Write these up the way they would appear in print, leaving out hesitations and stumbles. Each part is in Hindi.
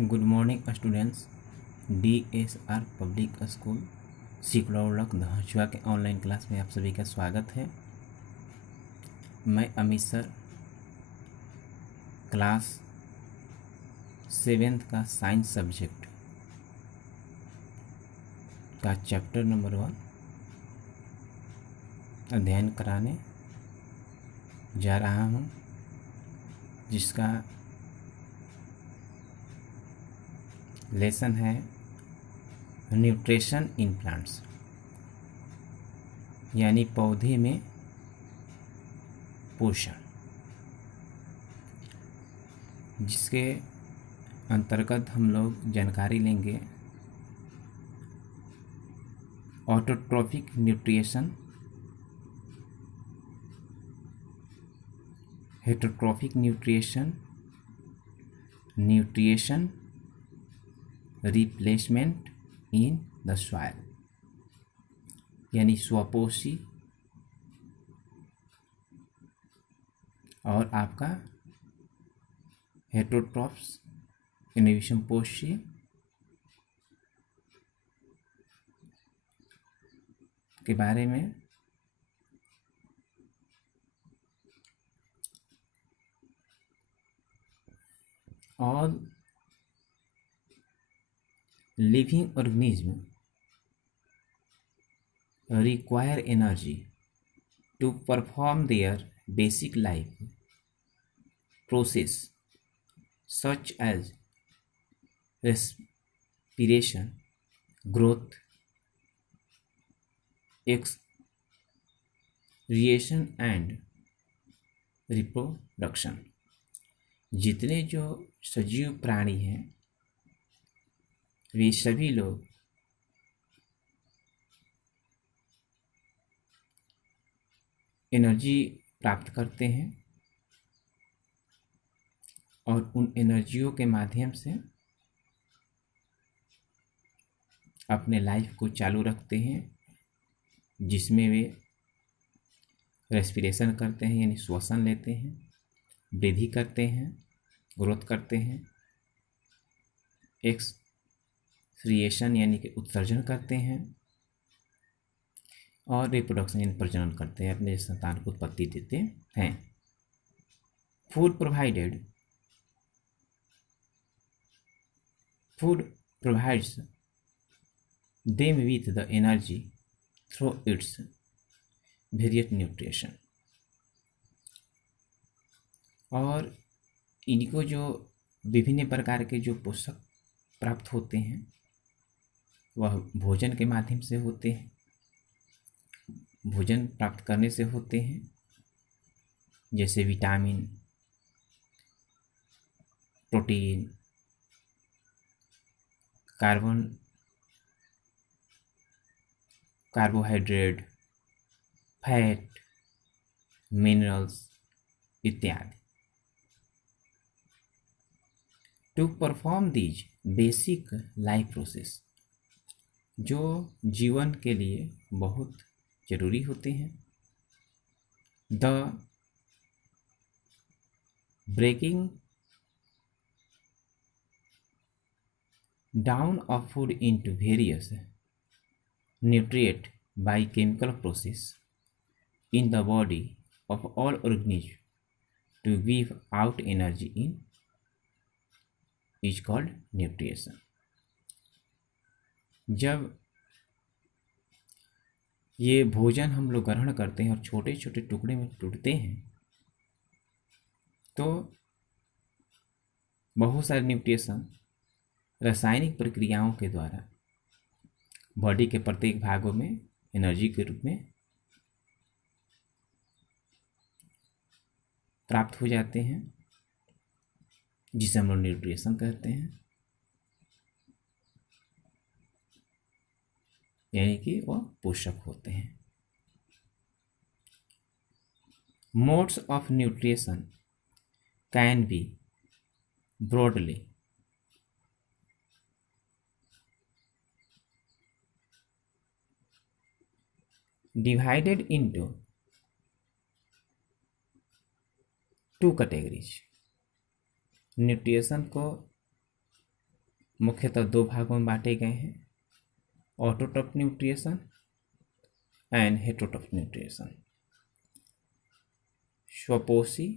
Good morning students. DSR public school Sikraulak Dahchua के ऑनलाइन क्लास में आप सभी का स्वागत है। मैं अमित सर क्लास 7th का साइंस सब्जेक्ट का चैप्टर नंबर 1 अध्ययन कराने जा रहा हूँ, जिसका लेसन है न्यूट्रिशन इन प्लांट्स, यानी पौधे में पोषण, जिसके अंतर्गत हम लोग जानकारी लेंगे autotrophic nutrition, heterotrophic nutrition, nutrition replacement in the soil, यानी स्वपोषी और आपका हेटरोट्रॉफ्स यानी विषमपोषी के बारे में और living organism require energy to perform their basic life process such as respiration, growth, excretion and reproduction। जितने जो सजीव प्राणी हैं वे सभी लोग एनर्जी प्राप्त करते हैं और उन एनर्जियों के माध्यम से अपने लाइफ को चालू रखते हैं, जिसमें वे रेस्पिरेशन करते हैं यानी श्वसन लेते हैं, वृद्धि करते हैं, ग्रोथ करते हैं, एक्सक्रिएशन यानी कि उत्सर्जन करते हैं और रिप्रोडक्शन यानी प्रजनन करते हैं, अपने संतान को उत्पत्ति देते हैं। Food provides them with the energy through its various nutrition। और इनको जो विभिन्न प्रकार के जो पोषक प्राप्त होते हैं वह भोजन के माध्यम से होते हैं, भोजन प्राप्त करने से होते हैं, जैसे vitamin, protein, carbohydrate, fat, minerals इत्यादि। To perform these basic life process, जो जीवन के लिए बहुत जरूरी होते हैं। The breaking down of food into various nutrient by chemical process in the body of all organisms to give out energy in is called nutrition। जब ये भोजन हम लोग ग्रहण करते हैं और छोटे छोटे टुकड़े में टूटते हैं तो बहुत सारे न्यूट्रिशन रासायनिक प्रक्रियाओं के द्वारा बॉडी के प्रत्येक भागों में एनर्जी के रूप में प्राप्त हो जाते हैं, जिसे हम लोग न्यूट्रिशन कहते हैं, यानी कि वह पोषक होते हैं। Modes of nutrition can be broadly divided into 2 categories. Nutrition को मुख्यतः दो भागों में बांटे गए हैं, ऑटोट्रॉफ न्यूट्रिएशन एंड हेटेरोट्रॉफ न्यूट्रिएशन। स्वपोषी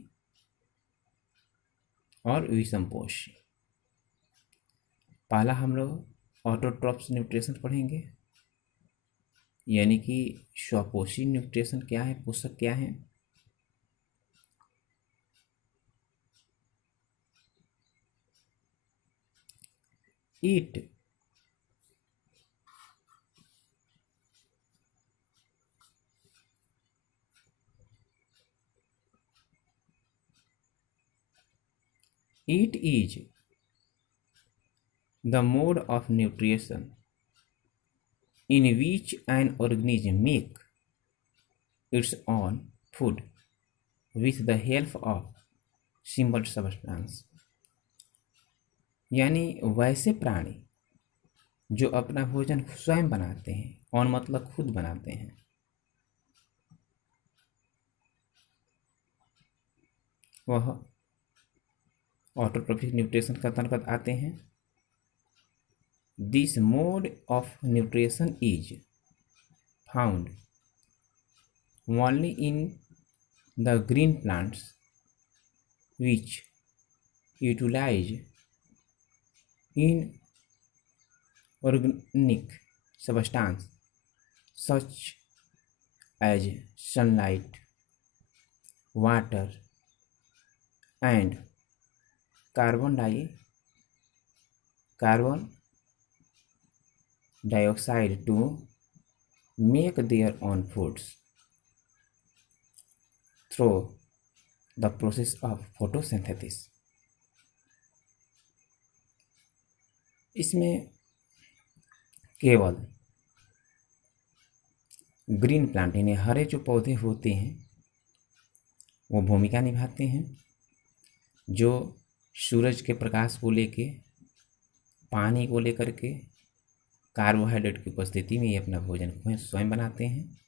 और विषमपोषी। पहला हम लोग ऑटोट्रॉफ न्यूट्रिएशन पढ़ेंगे, यानी कि स्वपोषी न्यूट्रिएशन क्या है, पोषक क्या है। ईट Eat is the mode of nutrition in which an organism make its own food with the help of simple substance। यानी वैसे प्राणी जो अपना भोजन स्वयं बनाते हैं, और मतलब खुद बनाते हैं, वह ऑटोट्रॉफिक न्यूट्रिशन के अंतर्गत आते हैं। This mode of nutrition is found only in the green plants which utilize inorganic substance such as sunlight, water, and carbon dioxide to make their own foods through the process of photosynthesis। इसमें केवल ग्रीन प्लांट यानी हरे जो पौधे होते हैं वो भूमिका निभाते हैं, जो सूरज के प्रकाश को लेके, पानी को लेकर के, कार्बोहाइड्रेट की उपस्थिति में ये अपना भोजन स्वयं बनाते हैं,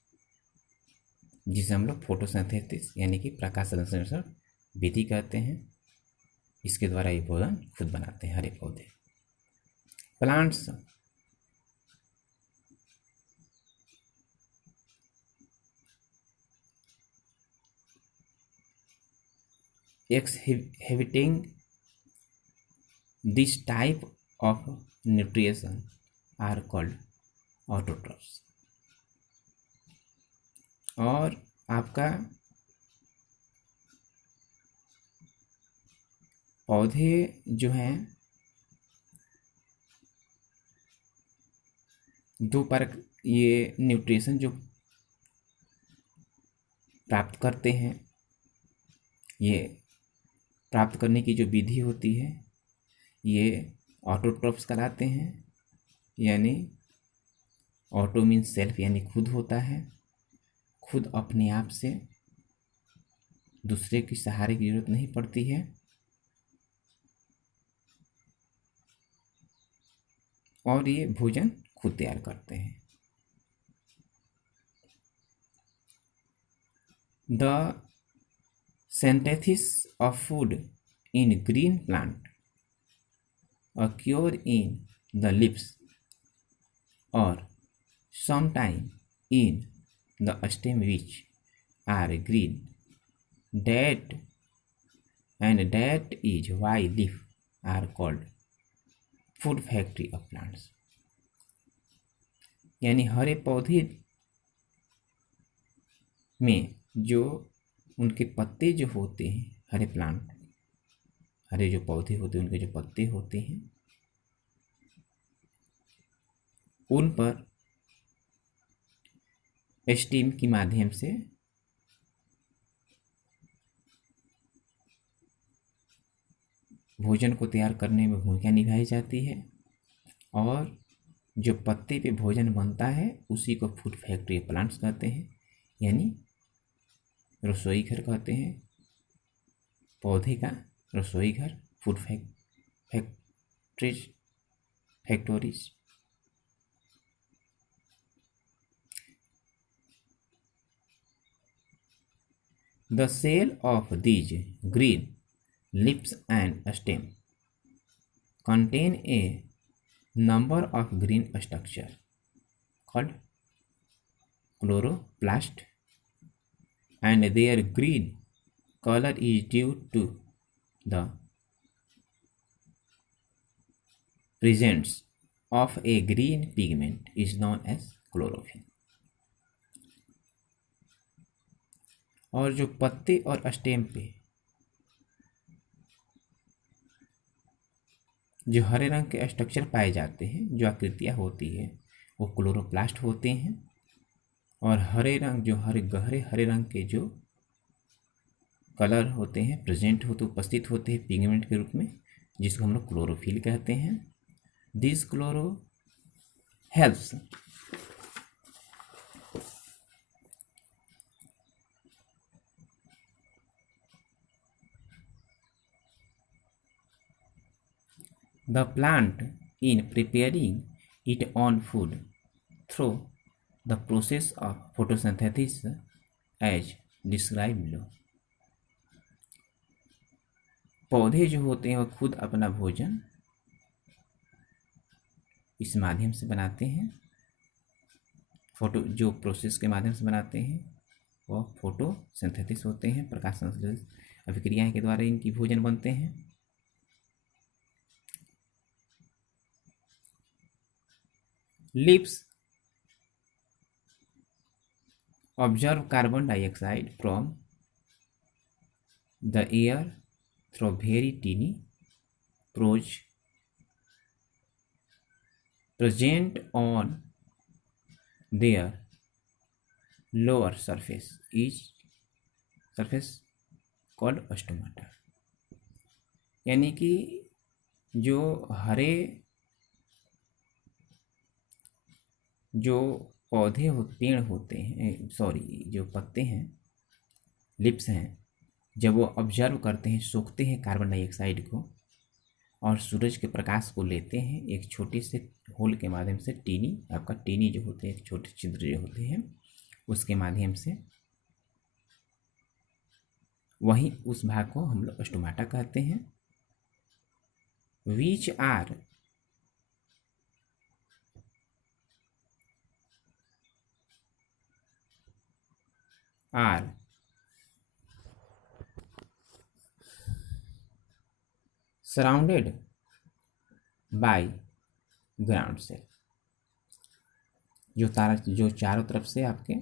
जिसे हम लोग फोटोसिंथेसिस यानी कि प्रकाश संश्लेषण विधि कहते हैं। इसके द्वारा ये भोजन खुद बनाते हैं हरे पौधे। Plants exhibiting this type of nutrition are called autotrophs। और आपका पौधे जो हैं दो पर ये न्यूट्रिशन जो प्राप्त करते हैं, ये प्राप्त करने की जो विधि होती है ये ऑटोट्रॉफ्स कराते हैं। यानी ऑटो मीन्स सेल्फ, यानी खुद होता है, खुद अपने आप से, दूसरे की सहारे की जरूरत नहीं पड़ती है, और ये भोजन खुद तैयार करते हैं। The synthesis of food in green plant occur in the leaves or sometime in the stem which are green, that is why leaf are called food factory of plants। यानी हरे पौधे में जो उनके पत्ते जो होते हैं, हरे प्लांट, हरे जो पौधे होते हैं उनके जो पत्ते होते हैं, उन पर स्टीम के माध्यम से भोजन को तैयार करने में भूमिका निभाई जाती है, और जो पत्ते पे भोजन बनता है उसी को फूड फैक्ट्री प्लांट्स कहते हैं, यानी रसोई घर कहते हैं। पौधे का रसोई घर, food factories. The cell of these green leaves and stem contain a number of green structure called chloroplast, and their green color is due to the presence of a green pigment is known as chlorophyll. और जो पत्ते और स्टेम पे जो हरे रंग के स्ट्रक्चर पाए जाते हैं, जो आकृतियाँ होती है, वो क्लोरोप्लास्ट होते हैं। और हरे रंग जो गहरे हरे रंग के जो कलर होते हैं प्रेजेंट होते उपस्थित होते हैं पिगमेंट के रूप में, जिसको हम लोग क्लोरोफिल कहते हैं। This chloro helps the plant in preparing its own food through the process of photosynthesis as described below। पौधे जो होते हैं वो खुद अपना भोजन इस माध्यम से बनाते हैं। जो प्रोसेस के माध्यम से बनाते हैं वो फोटोसिंथेसिस होते हैं, प्रकाश संश्लेषण अभिक्रियाएं के द्वारा इनकी भोजन बनते हैं। Leaves observe carbon dioxide from the air through very tiny pores present on their lower surface called stomata। यानी कि जो हरे जो पौधे पेड़ होते हैं, जो पत्ते हैं, लिप्स हैं, जब वो ऑब्जर्व करते हैं, सोखते हैं कार्बन डाइऑक्साइड को और सूरज के प्रकाश को लेते हैं एक छोटे से होल के माध्यम से, टीनी जो होते हैं, एक छोटे छिद्र जो होते हैं, उसके माध्यम से, वहीं उस भाग को हम लोग स्टोमाटा कहते हैं। Which are surrounded by ground cell. जो चारों तरफ से आपके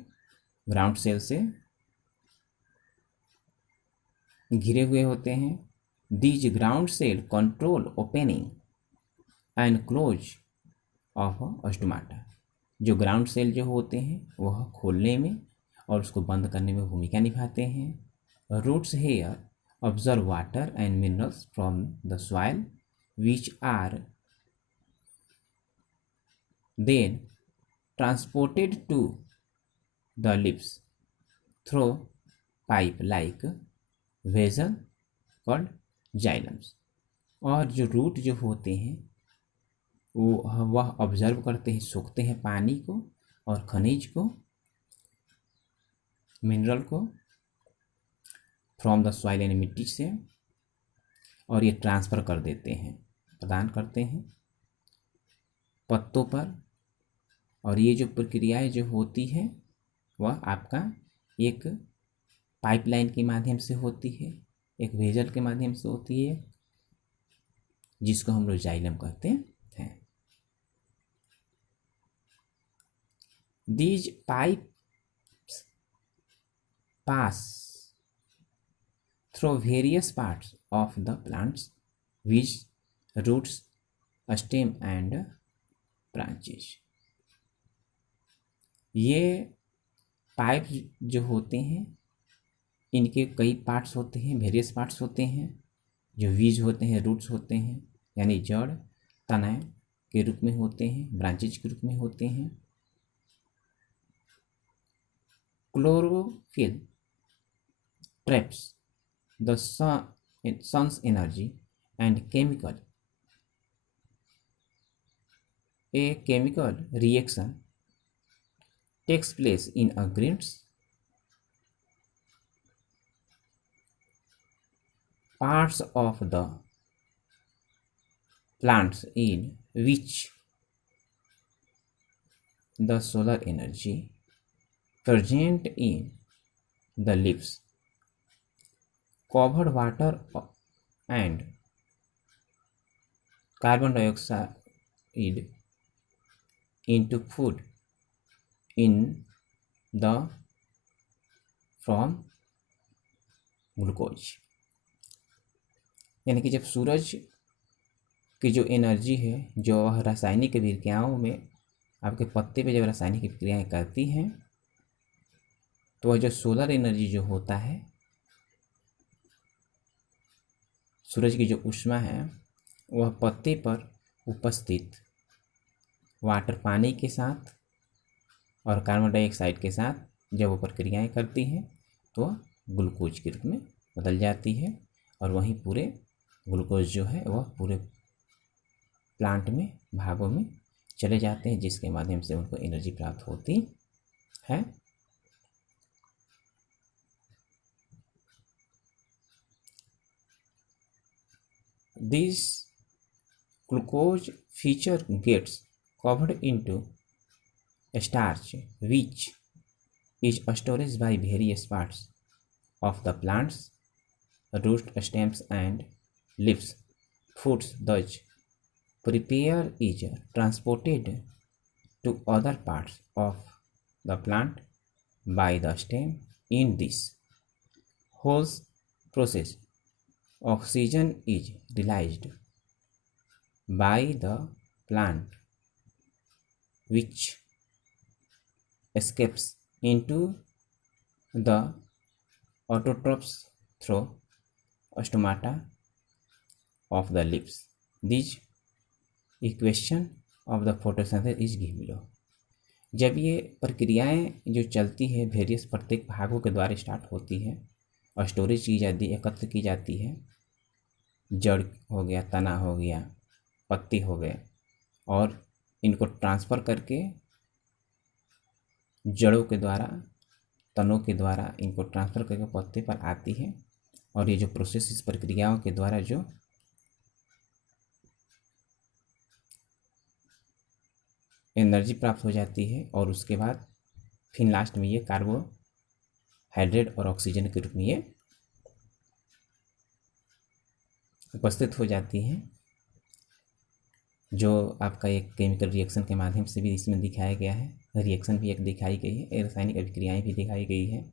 ग्राउंड सेल से घिरे हुए होते हैं। These ground cell control opening and close of stomata. जो ग्राउंड सेल जो होते हैं वह खोलने में और उसको बंद करने में भूमिका निभाते हैं। Roots hair observe water and minerals from the soil which are then transported to the lips through pipe like vessel called xylem। और जो रूट जो होते हैं वह ऑब्जर्व करते हैं, सोखते हैं पानी को और खनिज को, मिनरल को फ्रॉम द सॉइल यानी मिट्टी से, और ये ट्रांसफ़र कर देते हैं, प्रदान करते हैं पत्तों पर। और ये जो प्रक्रियाएं जो होती है वह आपका एक पाइपलाइन के माध्यम से होती है, एक वेजल के माध्यम से होती है, जिसको हम लोग जाइलम कहते हैं। These pipes pass through various parts of the plants which roots stem and branches. ये पाइप जो होते हैं इनके कई पार्ट्स होते हैं, वेरियस पार्ट्स होते हैं, जो वीज होते हैं, रूट्स होते हैं, यानी जड़ तना के रूप में होते हैं, ब्रांचेज के रूप में होते हैं। Chlorophyll traps the sun's energy and a chemical reaction takes place in a greens parts of the plants in which the solar energy present in the leaves covered water and carbon dioxide into food in the from glucose. यानी कि जब सूरज की जो एनर्जी है, जो वह रासायनिक अभिक्रियाओं में आपके पत्ते पे जब रासायनिक अभिक्रियाएँ करती हैं, तो वह जो सोलर एनर्जी जो होता है, सूरज की जो ऊष्मा है, वह पत्ते पर उपस्थित वाटर पानी के साथ और कार्बन डाइऑक्साइड के साथ जब वो प्रक्रियाएँ करती हैं तो ग्लूकोज के रूप में बदल जाती है, और वहीं पूरे ग्लूकोज जो है वह पूरे प्लांट में भागों में चले जाते हैं, जिसके माध्यम से उनको एनर्जी प्राप्त होती है। This glucose feature gets covered into starch which is stored by various parts of the plants, root, stems and leaves. Foods thus prepare is transported to other parts of the plant by the stem. In this whole process, oxygen is released by the plant which escapes into the autotrophs through stomata of the leaves. This equation of the photosynthesis is given below. जब ये प्रक्रियाएं जो चलती है वेरियस प्रत्येक भागों के द्वारा स्टार्ट होती है और स्टोरेज की जाती है, एकत्र की जाती है, जड़ हो गया, तना हो गया, पत्ती हो गए, और इनको ट्रांसफ़र करके जड़ों के द्वारा, तनों के द्वारा इनको ट्रांसफ़र करके पत्ते पर आती है, और ये जो प्रोसेस इस प्रक्रियाओं के द्वारा जो एनर्जी प्राप्त हो जाती है, और उसके बाद फिर लास्ट में ये कार्बोहाइड्रेट और ऑक्सीजन के रूप में ये उपस्थित हो जाती हैं, जो आपका एक केमिकल रिएक्शन के माध्यम से भी इसमें दिखाया गया है। रिएक्शन भी एक दिखाई गई है, रासायनिक अभिक्रियाएँ भी दिखाई गई है,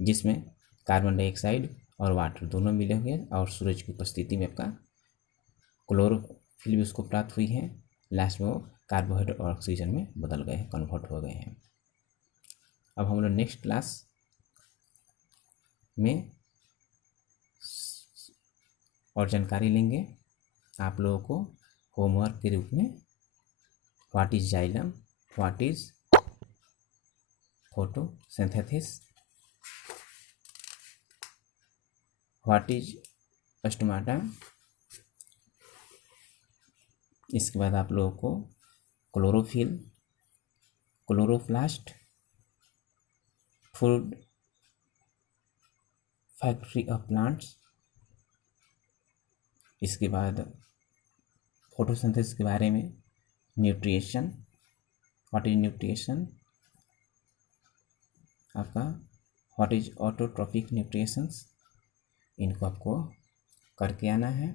जिसमें कार्बन डाइऑक्साइड और वाटर दोनों मिले हुए हैं, और सूरज की उपस्थिति में आपका क्लोरोफिल भी उसको प्राप्त हुई है। लास्ट में वो कार्बोहाइड्रेट और ऑक्सीजन में बदल गए हैं, कन्वर्ट हो गए हैं। अब हम लोग नेक्स्ट क्लास में और जानकारी लेंगे आप लोगों को होमवर्क के रूप में। What is xylem, what is photosynthesis, what is stomata. इसके बाद आप लोगों को chlorophyll, chloroplast, food factory of plants, इसके बाद फोटोसिंथेसिस के बारे में, न्यूट्रिएशन, व्हाट इज न्यूट्रिएशन आपका, व्हाट इज ऑटोट्रॉफिक न्यूट्रिएशंस, इनको आपको करके आना है।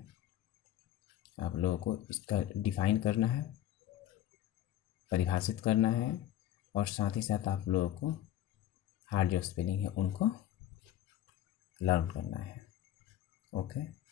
आप लोगों को इसका डिफाइन करना है, परिभाषित करना है, और साथ ही साथ आप लोगों को हार्ड जो स्पेलिंग है उनको लर्न करना है। ओके।